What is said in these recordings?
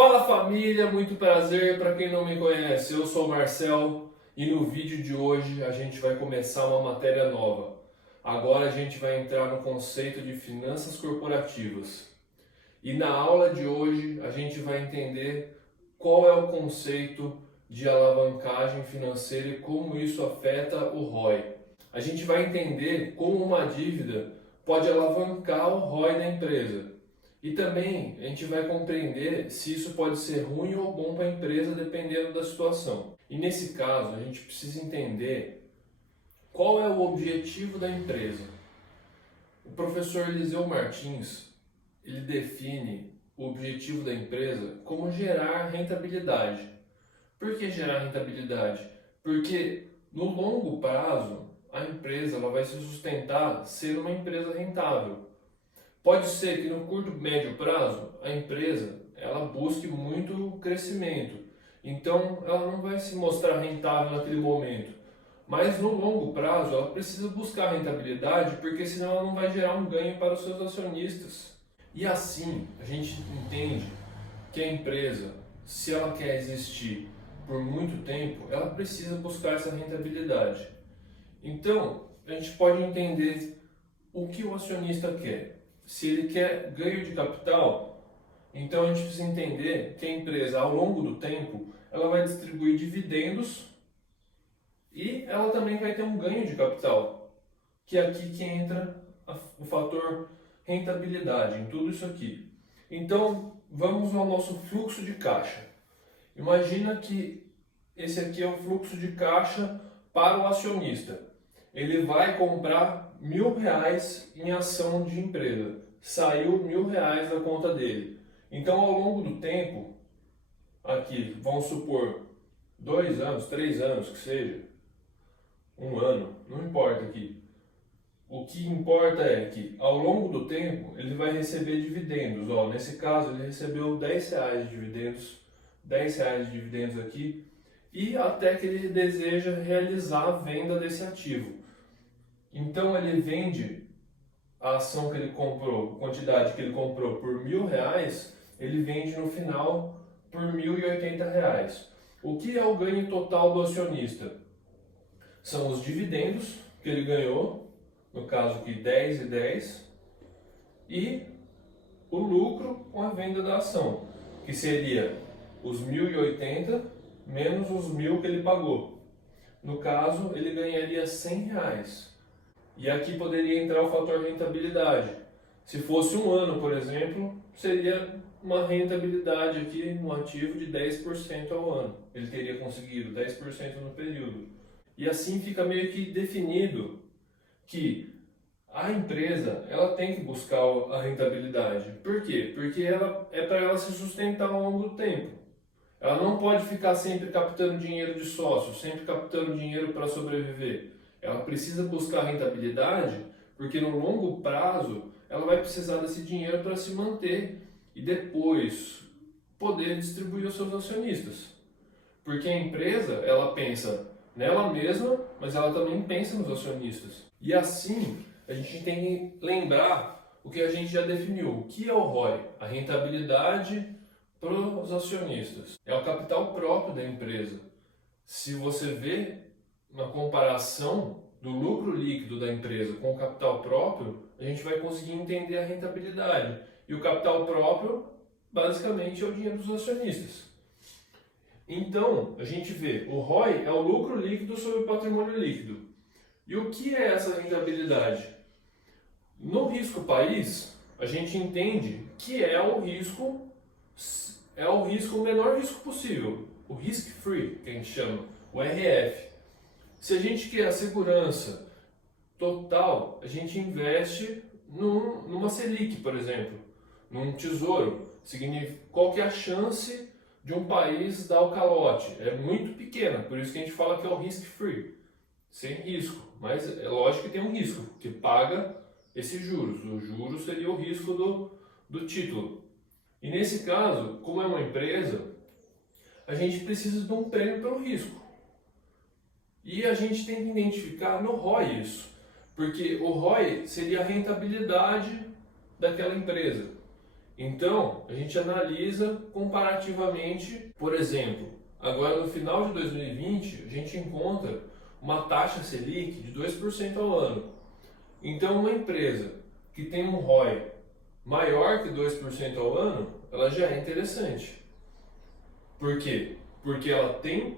Fala família, muito prazer. Para quem não me conhece, eu sou o Marcel e no vídeo de hoje a gente vai começar uma matéria nova. Agora a gente vai entrar no conceito de finanças corporativas. E na aula de hoje a gente vai entender qual é o conceito de alavancagem financeira e como isso afeta o ROI. A gente vai entender como uma dívida pode alavancar o ROI da empresa. E também a gente vai compreender se isso pode ser ruim ou bom para a empresa dependendo da situação. E nesse caso a gente precisa entender qual é o objetivo da empresa. O professor Eliseu Martins ele define o objetivo da empresa como gerar rentabilidade. Por que gerar rentabilidade? Porque no longo prazo a empresa ela vai se sustentar ser uma empresa rentável. Pode ser que no curto e médio prazo a empresa ela busque muito crescimento, então ela não vai se mostrar rentável naquele momento. Mas no longo prazo ela precisa buscar rentabilidade porque senão ela não vai gerar um ganho para os seus acionistas. E assim a gente entende que a empresa, se ela quer existir por muito tempo, ela precisa buscar essa rentabilidade. Então a gente pode entender o que o acionista quer. Se ele quer ganho de capital, então a gente precisa entender que a empresa, ao longo do tempo, ela vai distribuir dividendos e ela também vai ter um ganho de capital, que é aqui que entra o fator rentabilidade, em tudo isso aqui. Então, vamos ao nosso fluxo de caixa. Imagina que esse aqui é o fluxo de caixa para o acionista. Ele vai comprar R$ 1.000 em ação de empresa. Saiu R$ 1.000 da conta dele. Então, ao longo do tempo, aqui, vamos supor, 2 anos, 3 anos, que seja, 1 ano, não importa aqui. O que importa é que, ao longo do tempo, ele vai receber dividendos. Ó, nesse caso, ele recebeu R$ 10 de dividendos, R$ 10 de dividendos aqui, e até que ele deseja realizar a venda desse ativo. Então ele vende a ação que ele comprou, a quantidade que ele comprou por R$ 1.000, ele vende no final por R$ 1.080. O que é o ganho total do acionista? São os dividendos que ele ganhou, no caso aqui 10 e 10, e o lucro com a venda da ação, que seria os 1.080 menos os 1.000 que ele pagou. No caso, ele ganharia R$ 100. E aqui poderia entrar o fator rentabilidade. Se fosse 1 ano, por exemplo, seria uma rentabilidade aqui no ativo de 10% ao ano. Ele teria conseguido 10% no período. E assim fica meio que definido que a empresa ela tem que buscar a rentabilidade. Por quê? Porque ela é para ela se sustentar ao longo do tempo. Ela não pode ficar sempre captando dinheiro de sócios, sempre captando dinheiro para sobreviver. Ela precisa buscar rentabilidade, porque no longo prazo ela vai precisar desse dinheiro para se manter e depois poder distribuir aos seus acionistas. Porque a empresa, ela pensa nela mesma, mas ela também pensa nos acionistas. E assim, a gente tem que lembrar o que a gente já definiu. O que é o ROI? A rentabilidade para os acionistas. É o capital próprio da empresa. Se você vê uma comparação do lucro líquido da empresa com o capital próprio, a gente vai conseguir entender a rentabilidade. E o capital próprio, basicamente, é o dinheiro dos acionistas. Então, a gente vê, o ROI é o lucro líquido sobre o patrimônio líquido. E o que é essa rentabilidade? No risco país, a gente entende que é o menor risco possível, o risk free, que a gente chama, o RF. Se a gente quer a segurança total, a gente investe numa Selic, por exemplo, num tesouro. Qual que é a chance de um país dar o calote? É muito pequena, por isso que a gente fala que é o risk free, sem risco. Mas é lógico que tem um risco, que paga esses juros. O juro seria o risco do título. E nesse caso, como é uma empresa, a gente precisa de um prêmio pelo risco. E a gente tem que identificar no ROI isso, porque o ROI seria a rentabilidade daquela empresa. Então, a gente analisa comparativamente, por exemplo, agora no final de 2020, a gente encontra uma taxa Selic de 2% ao ano. Então, uma empresa que tem um ROI maior que 2% ao ano, ela já é interessante. Por quê? Porque ela tem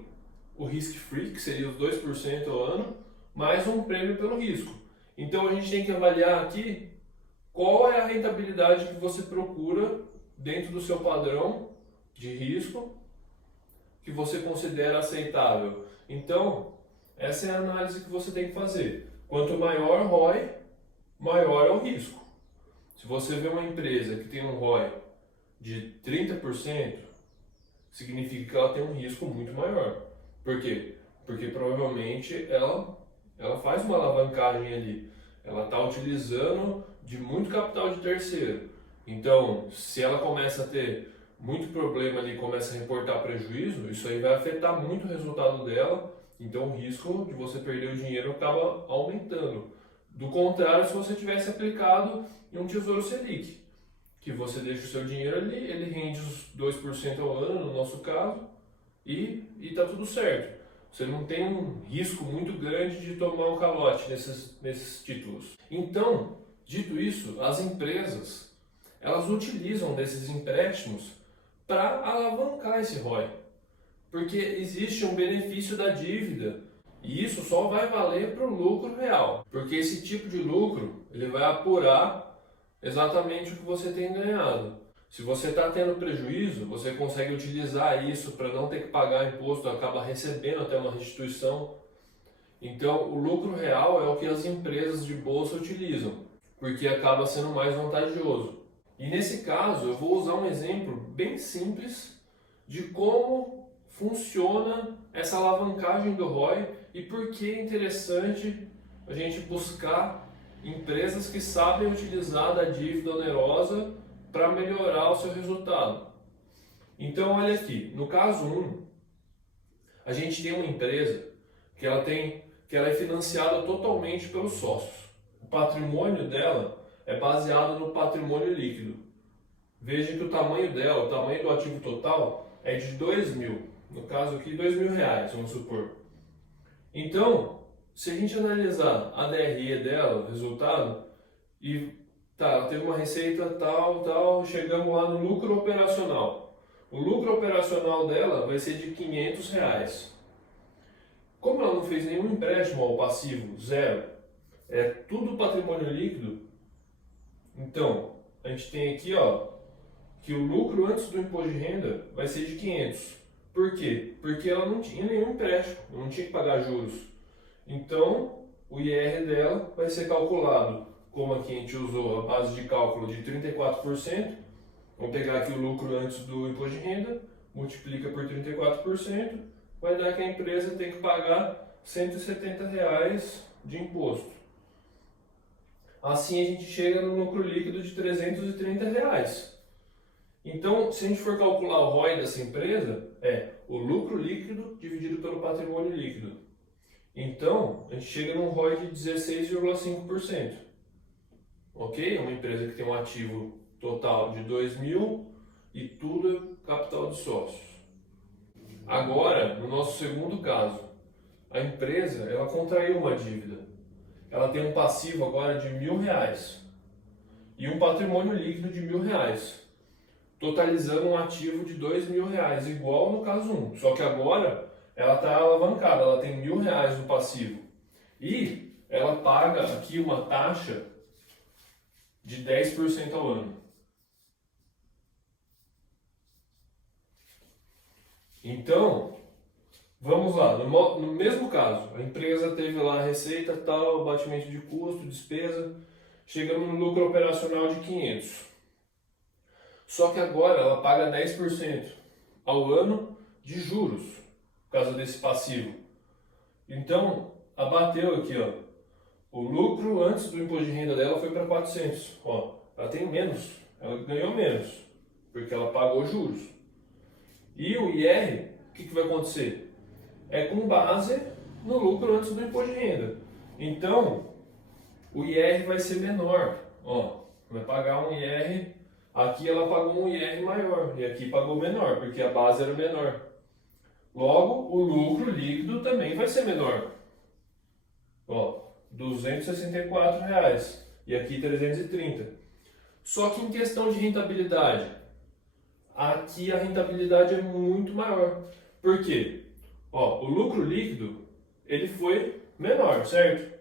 o risk-free, que seria os 2% ao ano, mais um prêmio pelo risco. Então, a gente tem que avaliar aqui qual é a rentabilidade que você procura dentro do seu padrão de risco que você considera aceitável. Então, essa é a análise que você tem que fazer. Quanto maior ROI, maior é o risco. Se você vê uma empresa que tem um ROI de 30%, significa que ela tem um risco muito maior. Por quê? Porque provavelmente ela faz uma alavancagem ali. Ela está utilizando de muito capital de terceiro. Então, se ela começa a ter muito problema ali, começa a reportar prejuízo, isso aí vai afetar muito o resultado dela. Então, o risco de você perder o dinheiro acaba aumentando. Do contrário, se você tivesse aplicado em um Tesouro Selic, que você deixa o seu dinheiro ali, ele rende os 2% ao ano, no nosso caso, e está tudo certo. Você não tem um risco muito grande de tomar um calote nesses títulos. Então, dito isso, as empresas, elas utilizam desses empréstimos para alavancar esse ROI. Porque existe um benefício da dívida e isso só vai valer para o lucro real. Porque esse tipo de lucro, ele vai apurar exatamente o que você tem ganhado. Se você está tendo prejuízo, você consegue utilizar isso para não ter que pagar imposto, acaba recebendo até uma restituição. Então, o lucro real é o que as empresas de bolsa utilizam, porque acaba sendo mais vantajoso. E nesse caso, eu vou usar um exemplo bem simples de como funciona essa alavancagem do ROI e por que é interessante a gente buscar empresas que sabem utilizar da dívida onerosa para melhorar o seu resultado. Então, olha aqui, no caso 1, a gente tem uma empresa que ela é financiada totalmente pelos sócios. O patrimônio dela é baseado no patrimônio líquido. Veja que o tamanho dela, o tamanho do ativo total é de 2 mil. No caso aqui, 2 mil reais, vamos supor. Então, se a gente analisar a DRE dela, o resultado, e ela teve uma receita tal, chegamos lá no lucro operacional. O lucro operacional dela vai ser de 500 reais. Como ela não fez nenhum empréstimo ao passivo, zero, é tudo patrimônio líquido, então a gente tem aqui que o lucro antes do imposto de renda vai ser de 500. Por quê? Porque ela não tinha nenhum empréstimo, não tinha que pagar juros. Então, o IR dela vai ser calculado, como aqui a gente usou a base de cálculo de 34%. Vamos pegar aqui o lucro antes do imposto de renda, multiplica por 34%, vai dar que a empresa tem que pagar R$ 170 reais de imposto. Assim a gente chega no lucro líquido de R$ 330 reais. Então, se a gente for calcular o ROI dessa empresa, é o lucro líquido dividido pelo patrimônio líquido. Então, a gente chega num ROI de 16,5%. Ok? É uma empresa que tem um ativo total de 2 mil e tudo é capital de sócios. Agora, no nosso segundo caso, a empresa ela contraiu uma dívida. Ela tem um passivo agora de R$ 1.000 e um patrimônio líquido de R$ 1.000, totalizando um ativo de R$ 2.000, igual no caso 1. Só que agora ela está alavancada, ela tem R$ 1.000 no passivo. E ela paga aqui uma taxa de 10% ao ano. Então, vamos lá, no mesmo caso, a empresa teve lá a receita, tal, batimento de custo, despesa, chegamos no lucro operacional de 500. Só que agora ela paga 10% ao ano de juros, por causa desse passivo. Então, abateu aqui, o lucro antes do imposto de renda dela foi para 400. Ela tem menos, ela ganhou menos, porque ela pagou juros. E o IR, o que vai acontecer? É com base no lucro antes do imposto de renda. Então, o IR vai ser menor. Vai pagar um IR Aqui ela pagou um IR maior e aqui pagou menor, porque a base era menor. Logo, o lucro líquido também vai ser menor. Ó, R$ 264 e aqui 330. Só que em questão de rentabilidade, aqui a rentabilidade é muito maior. Por quê? Ó, o lucro líquido ele foi menor, certo?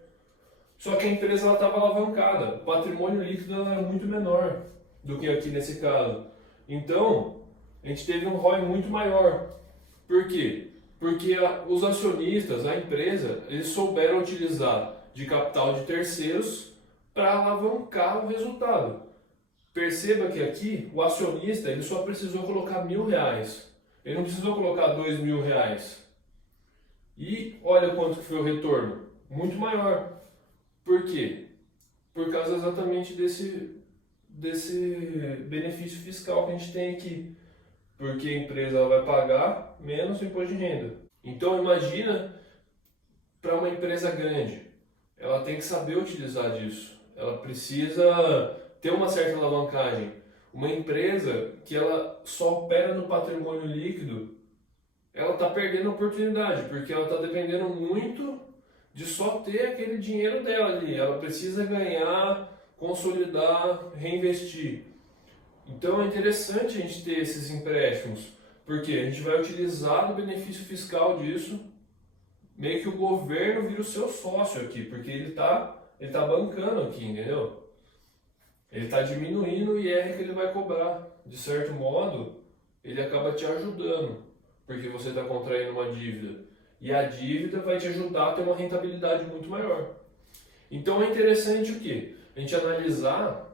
Só que a empresa estava alavancada, o patrimônio líquido era muito menor do que aqui nesse caso. Então, a gente teve um ROI muito maior. Por quê? Porque os acionistas, a empresa, eles souberam utilizar de capital de terceiros para alavancar o resultado. Perceba que aqui o acionista ele só precisou colocar R$ 1.000. Ele não precisou colocar R$ 2.000. E olha quanto que foi o retorno. Muito maior. Por quê? Por causa exatamente desse benefício fiscal que a gente tem aqui. Porque a empresa vai pagar menos o imposto de renda. Então imagina para uma empresa grande, ela tem que saber utilizar disso. Ela precisa ter uma certa alavancagem. Uma empresa que ela só opera no patrimônio líquido, ela está perdendo a oportunidade, porque ela está dependendo muito de só ter aquele dinheiro dela ali. Ela precisa ganhar, consolidar, reinvestir. Então é interessante a gente ter esses empréstimos, porque a gente vai utilizar o benefício fiscal disso, meio que o governo vira o seu sócio aqui, porque ele tá bancando aqui, entendeu? Ele está diminuindo o IR que ele vai cobrar. De certo modo, ele acaba te ajudando, porque você está contraindo uma dívida. E a dívida vai te ajudar a ter uma rentabilidade muito maior. Então é interessante o quê? A gente analisar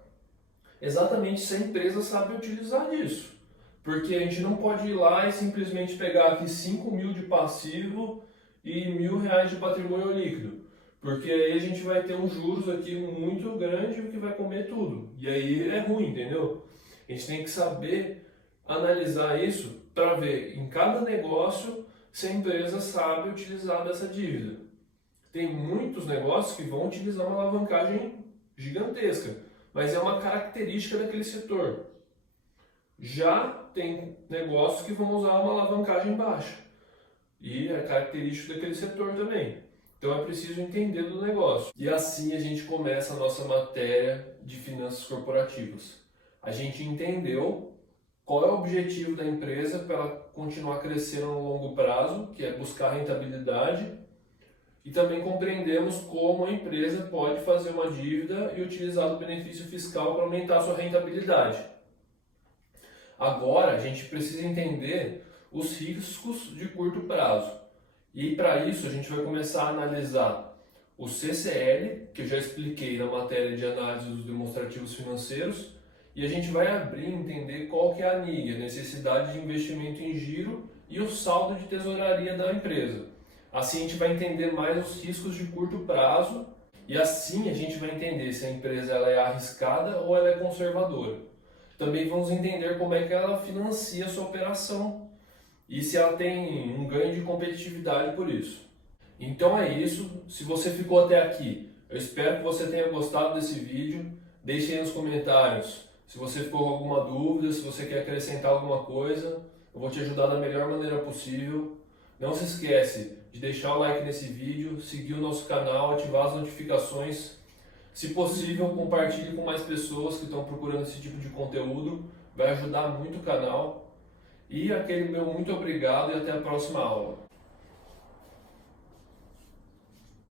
exatamente se a empresa sabe utilizar disso. Porque a gente não pode ir lá e simplesmente pegar aqui 5.000 de passivo e R$ 1.000 de patrimônio líquido. Porque aí a gente vai ter um juros aqui muito grande que vai comer tudo. E aí é ruim, entendeu? A gente tem que saber analisar isso para ver em cada negócio se a empresa sabe utilizar dessa dívida. Tem muitos negócios que vão utilizar uma alavancagem gigantesca, mas é uma característica daquele setor. Já tem negócios que vão usar uma alavancagem baixa, e é característico daquele setor também. Então é preciso entender do negócio. E assim a gente começa a nossa matéria de finanças corporativas. A gente entendeu qual é o objetivo da empresa para ela continuar crescendo no longo prazo, que é buscar rentabilidade, e também compreendemos como a empresa pode fazer uma dívida e utilizar o benefício fiscal para aumentar a sua rentabilidade. Agora a gente precisa entender os riscos de curto prazo. E para isso a gente vai começar a analisar o CCL, que eu já expliquei na matéria de análise dos demonstrativos financeiros, e a gente vai abrir e entender qual que é a NIG, a necessidade de investimento em giro, e o saldo de tesouraria da empresa. Assim a gente vai entender mais os riscos de curto prazo e assim a gente vai entender se a empresa ela é arriscada ou ela é conservadora. Também vamos entender como é que ela financia a sua operação e se ela tem um ganho de competitividade por isso. Então é isso. Se você ficou até aqui, eu espero que você tenha gostado desse vídeo. Deixe aí nos comentários se você ficou com alguma dúvida, se você quer acrescentar alguma coisa. Eu vou te ajudar da melhor maneira possível. Não se esquece de deixar o like nesse vídeo, seguir o nosso canal, ativar as notificações. Se possível, compartilhe com mais pessoas que estão procurando esse tipo de conteúdo. Vai ajudar muito o canal. E aquele meu muito obrigado e até a próxima aula.